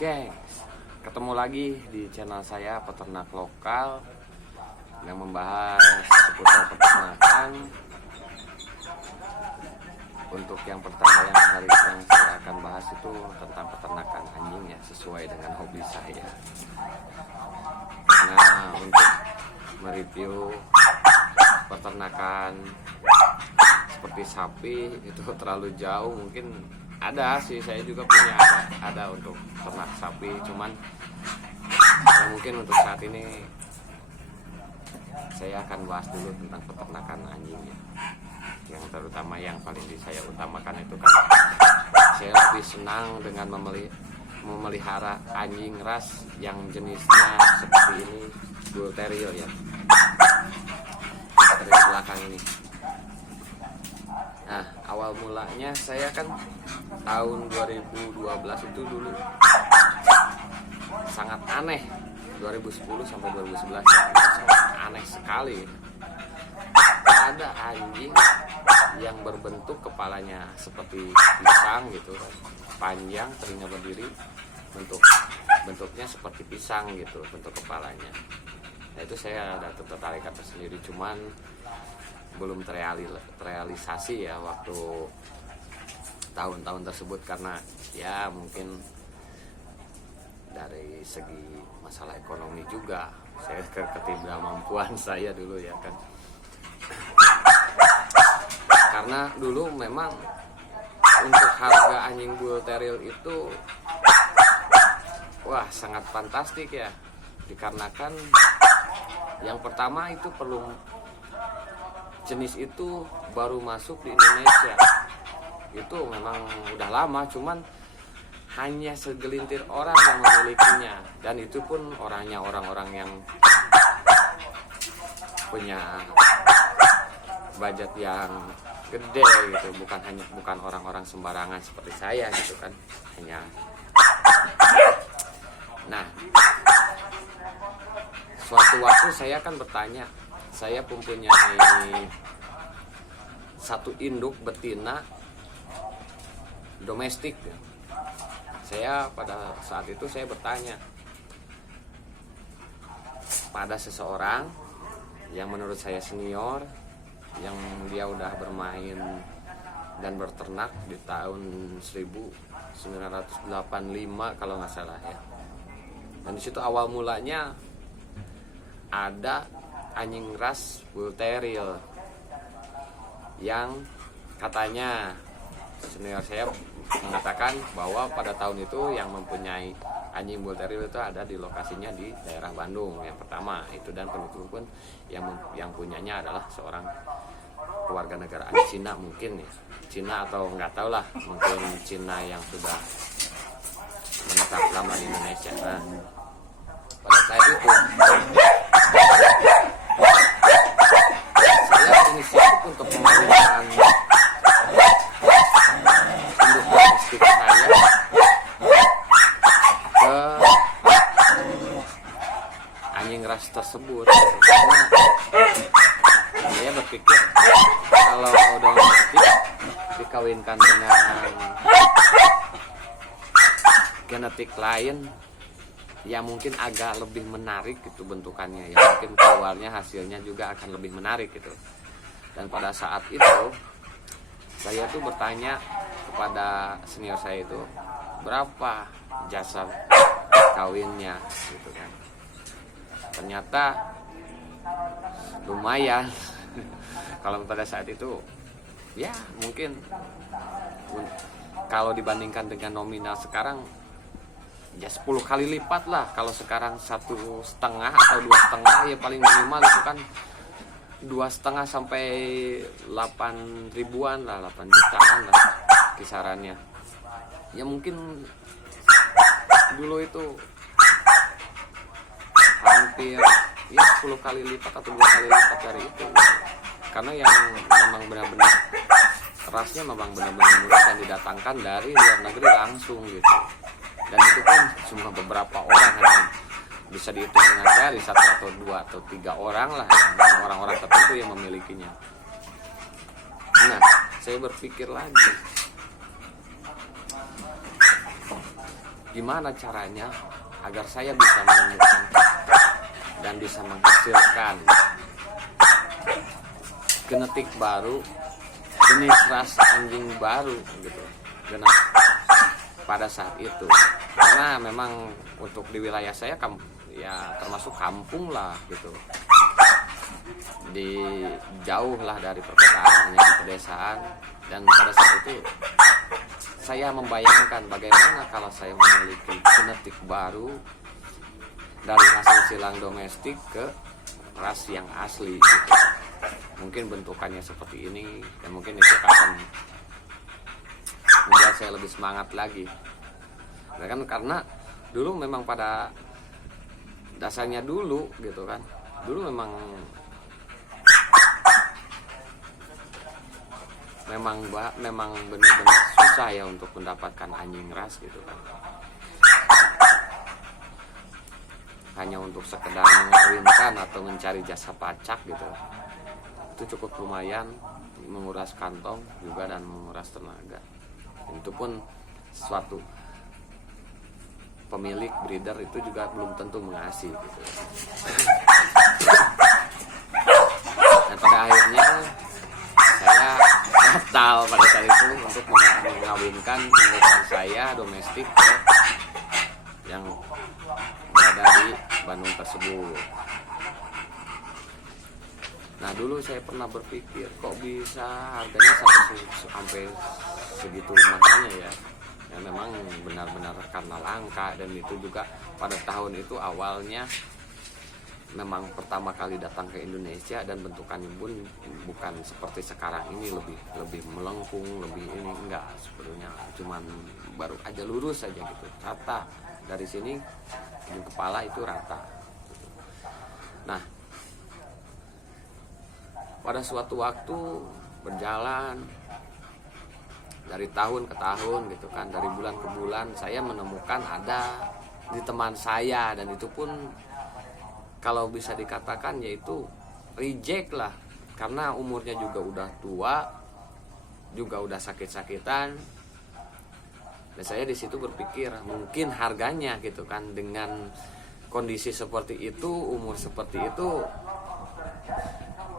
Gengs, ketemu lagi di channel saya Peternak Lokal yang membahas seputar peternakan. Untuk yang pertama yang saya akan bahas itu tentang peternakan anjing ya, sesuai dengan hobi saya. Nah, untuk mereview peternakan seperti sapi itu terlalu jauh, mungkin ada sih, saya juga punya ada untuk ternak sapi, cuman ya mungkin untuk saat ini saya akan bahas dulu tentang peternakan anjing ya. Yang terutama yang paling saya utamakan itu kan saya lebih senang dengan memelihara anjing ras yang jenisnya seperti ini, Bull Terrier ya, dari belakang ini. Nah, awal mulanya saya kan tahun 2012 itu dulu sangat aneh. 2010 sampai 2011 sangat aneh sekali. Ada anjing yang berbentuk kepalanya seperti pisang gitu kan, panjang, telinga berdiri, bentuknya seperti pisang gitu bentuk kepalanya. Nah, itu saya ada tertarikan tersendiri, cuman belum terrealisasi ya waktu tahun-tahun tersebut, karena ya mungkin dari segi masalah ekonomi juga saya ketidakmampuan saya dulu ya kan, karena dulu memang untuk harga anjing Bull Terrier itu wah sangat fantastik ya, dikarenakan yang pertama itu perlu jenis itu baru masuk di Indonesia. Itu memang udah lama, cuman hanya segelintir orang yang memilikinya, dan itu pun orang-orang yang punya budget yang gede gitu, bukan orang-orang sembarangan seperti saya gitu kan. Nah, suatu waktu saya kan bertanya, saya mempunyai satu induk betina domestik. Saya pada saat itu saya bertanya pada seseorang yang menurut saya senior, yang dia udah bermain dan berternak di tahun 1985 kalau nggak salah ya. Dan disitu awal mulanya ada anjing ras Bull Terrier yang katanya senior saya mengatakan bahwa pada tahun itu yang mempunyai anjing Bull Terrier itu ada di lokasinya di daerah Bandung yang pertama itu, dan penutur pun yang punyanya adalah seorang keluarga negaraan Cina, mungkin ya Cina atau nggak tahu lah, mungkin Cina yang sudah menetap lama di Indonesia. Nah, pada saat itu saya inisiatif untuk mengawinkan induk domestik saya ke anjing ras tersebut, karena saya berpikir kalau domestik dikawinkan dengan genetik lain ya mungkin agak lebih menarik gitu bentukannya ya, mungkin keluarnya hasilnya juga akan lebih menarik gitu. Dan pada saat itu saya tuh bertanya kepada senior saya itu, berapa jasa kawinnya gitu kan. Ternyata lumayan. Kalau pada saat itu ya mungkin kalau dibandingkan dengan nominal sekarang ya 10 kali lipat lah. Kalau sekarang 1,5 atau 2,5 ya paling minimal itu kan 2,5 sampai 8 ribuan lah, 8 jutaan lah kisarannya. Ya mungkin dulu itu hampir ya 10 kali lipat atau 2 kali lipat dari itu, karena yang memang benar-benar rasnya memang benar-benar murah dan didatangkan dari luar negeri langsung gitu. Dan itu pun cuma beberapa orang aja, bisa dihitung dengan jari 1 atau 2 atau 3 orang lah, dan orang-orang tertentu yang memilikinya. Nah, saya berpikir lagi, gimana caranya agar saya bisa menemukan dan bisa menghasilkan genetik baru, jenis ras anjing baru gitu pada saat itu. Karena memang untuk di wilayah saya ya termasuk kampung lah gitu, jauh lah dari perkotaan, hanya di pedesaan. Dan pada saat itu saya membayangkan bagaimana kalau saya memiliki genetik baru dari hasil silang domestik ke ras yang asli gitu. Mungkin bentukannya seperti ini, dan mungkin itu akan membuat saya lebih semangat lagi. Karena dulu memang pada dasarnya dulu gitu kan, dulu memang benar-benar susah ya untuk mendapatkan anjing ras gitu kan. Hanya untuk sekedar mengawinkan atau mencari jasa pacak gitu, itu cukup lumayan menguras kantong juga dan menguras tenaga. Itu pun suatu pemilik breeder itu juga belum tentu mengasih gitu. Dan pada akhirnya saya batal pada saat itu untuk mengawinkan indukan saya domestik yang berada di Bandung tersebut. Nah dulu saya pernah berpikir kok bisa harganya sampai segitu mahalnya ya. Ya memang benar-benar karena langka, dan itu juga pada tahun itu awalnya memang pertama kali datang ke Indonesia, dan bentukannya pun bukan seperti sekarang ini lebih melengkung, lebih ini enggak, sebetulnya cuman baru aja lurus aja gitu, rata dari sini di kepala itu rata. Nah pada suatu waktu berjalan dari tahun ke tahun gitu kan, dari bulan ke bulan, saya menemukan ada di teman saya, dan itu pun kalau bisa dikatakan yaitu reject lah, karena umurnya juga udah tua, juga udah sakit-sakitan. Dan saya di situ berpikir mungkin harganya gitu kan, dengan kondisi seperti itu, umur seperti itu,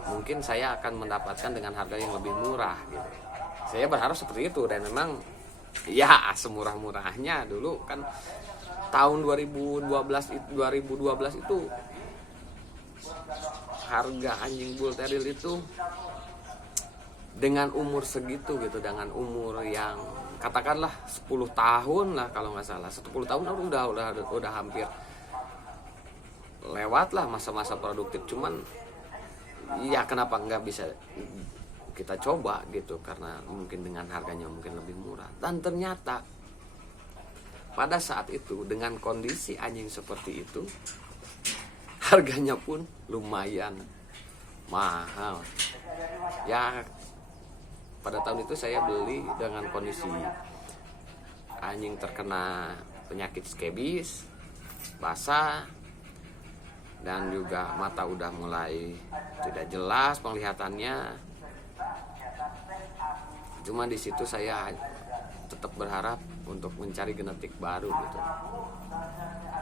mungkin saya akan mendapatkan dengan harga yang lebih murah gitu. Saya berharap seperti itu, dan memang ya semurah-murahnya dulu kan tahun 2012 itu harga anjing bull terrier itu dengan umur segitu gitu, dengan umur yang katakanlah 10 tahun lah kalau nggak salah, 10 tahun udah hampir lewat lah masa-masa produktif. Cuman ya kenapa nggak bisa kita coba gitu, karena mungkin dengan harganya mungkin lebih murah. Dan ternyata pada saat itu dengan kondisi anjing seperti itu, harganya pun lumayan mahal ya. Pada tahun itu saya beli dengan kondisi anjing terkena penyakit skebis, basah, dan juga mata udah mulai tidak jelas penglihatannya. Cuma di situ saya tetap berharap untuk mencari genetik baru gitu.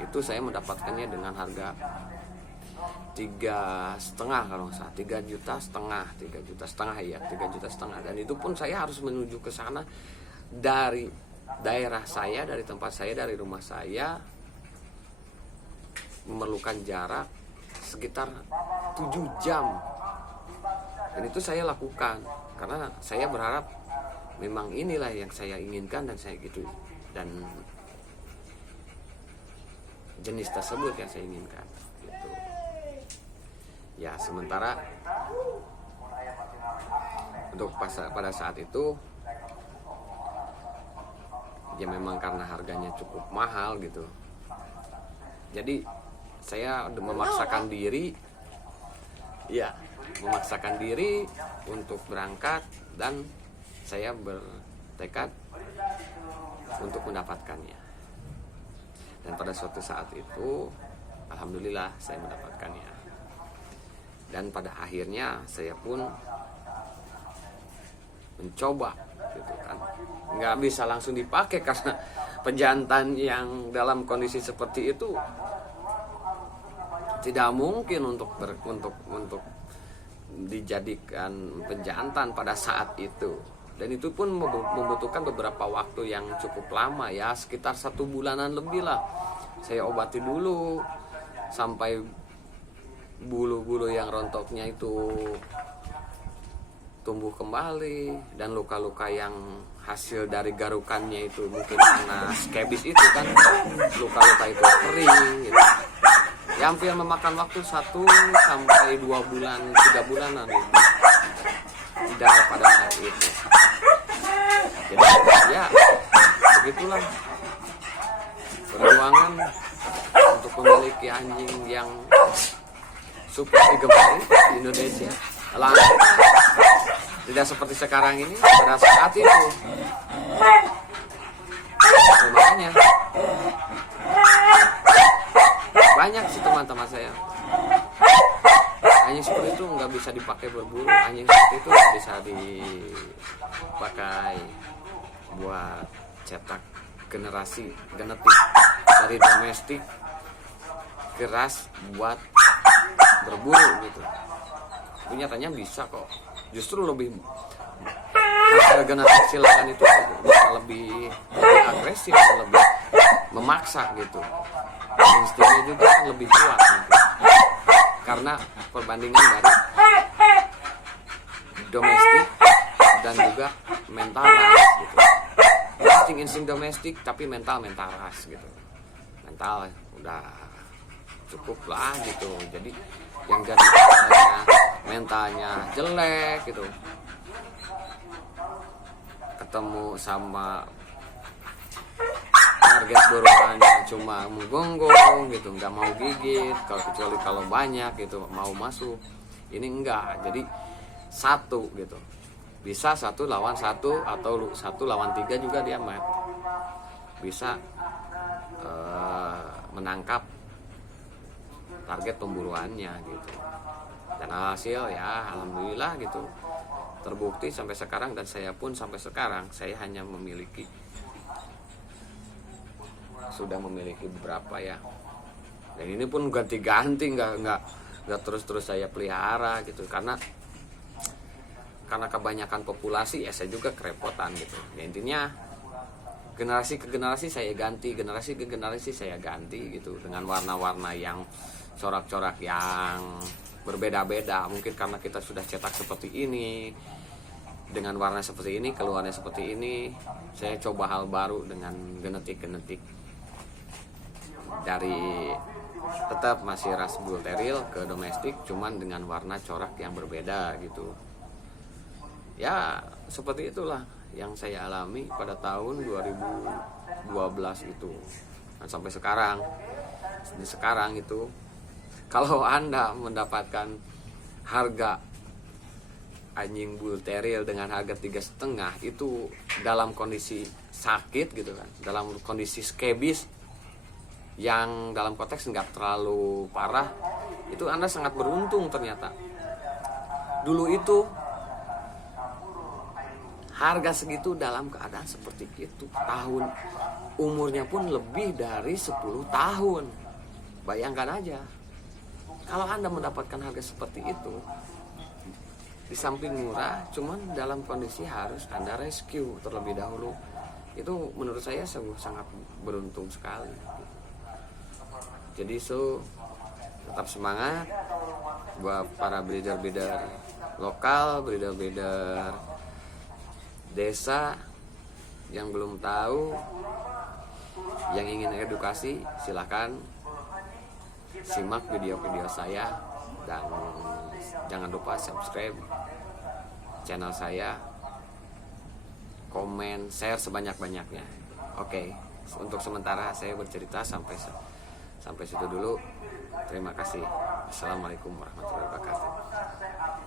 Itu saya mendapatkannya dengan harga 3,5 kalau nggak salah, 3,5 juta ya, 3,5 juta. Dan itu pun saya harus menuju ke sana dari daerah saya, dari tempat saya, dari rumah saya, memerlukan jarak sekitar 7 jam. Dan itu saya lakukan karena saya berharap memang inilah yang saya inginkan, dan saya gitu, dan jenis tersebut yang saya inginkan gitu. Ya sementara untuk pada saat itu ya memang karena harganya cukup mahal gitu, jadi saya memaksakan diri untuk berangkat, dan saya bertekad untuk mendapatkannya. Dan pada suatu saat itu alhamdulillah saya mendapatkannya. Dan pada akhirnya saya pun mencoba gitu kan. Nggak bisa langsung dipakai karena pejantan yang dalam kondisi seperti itu tidak mungkin untuk dijadikan pejantan pada saat itu. Dan itu pun membutuhkan beberapa waktu yang cukup lama ya, sekitar 1 bulanan lebih lah. Saya obati dulu sampai bulu-bulu yang rontoknya itu tumbuh kembali, dan luka-luka yang hasil dari garukannya itu mungkin karena skebis itu kan, luka-luka itu kering gitu. Ya hampir memakan waktu 1 sampai 2 bulan, 3 bulanan gitu. Tidak pada saat itu. Jadi ya begitulah perjuangan untuk memiliki anjing yang super digemari di Indonesia. Langsung tidak seperti sekarang ini pada saat itu. Makanya banyak sih teman-teman saya, anjing seperti itu nggak bisa dipakai berburu, anjing seperti itu bisa dipakai buat cetak generasi genetik dari domestik keras buat berburu gitu. Itu nyatanya bisa kok, justru lebih hasil genetik silangan itu bisa lebih agresif, lebih memaksa gitu. Instingnya juga kan lebih kuat gitu. Karena perbandingan dari domestik dan juga mental ras gitu. Insting domestik tapi mental ras gitu. Mental udah cukup lah gitu. Jadi yang jadi mentalnya jelek gitu, ketemu sama target buruannya cuma menggonggong gitu, nggak mau gigit, kecuali kalau banyak gitu mau masuk. Ini enggak, jadi 1 gitu, bisa 1 lawan 1 atau 1 lawan 3 juga dia bisa menangkap target pemburuannya gitu. Dan hasil ya alhamdulillah gitu terbukti sampai sekarang, dan saya pun sampai sekarang saya hanya sudah memiliki beberapa ya. Dan ini pun ganti-ganti, nggak terus saya pelihara gitu, karena kebanyakan populasi ya saya juga kerepotan gitu. Ya intinya generasi ke generasi saya ganti, generasi ke generasi saya ganti gitu, dengan warna-warna yang corak-corak yang berbeda-beda. Mungkin karena kita sudah cetak seperti ini, dengan warna seperti ini, keluarnya seperti ini, saya coba hal baru dengan genetik dari tetap masih ras Bull Terrier ke domestik, cuman dengan warna corak yang berbeda gitu. Ya seperti itulah yang saya alami pada tahun 2012 itu. Dan sampai sekarang itu, kalau Anda mendapatkan harga anjing Bull Terrier dengan harga 3,5 itu dalam kondisi sakit gitu kan, dalam kondisi skebis yang dalam konteks nggak terlalu parah, itu Anda sangat beruntung ternyata. Dulu itu harga segitu dalam keadaan seperti itu, umurnya pun lebih dari 10 tahun. Bayangkan aja, kalau Anda mendapatkan harga seperti itu, di samping murah, cuman dalam kondisi harus Anda rescue terlebih dahulu, itu menurut saya sangat beruntung sekali. Jadi tetap semangat buat para breeder-breeder lokal, breeder-breeder desa yang belum tahu, yang ingin edukasi, silakan simak video-video saya, dan jangan lupa subscribe channel saya, komen, share sebanyak-banyaknya. Oke, untuk sementara saya bercerita sampai situ dulu. Terima kasih. Assalamualaikum warahmatullahi wabarakatuh.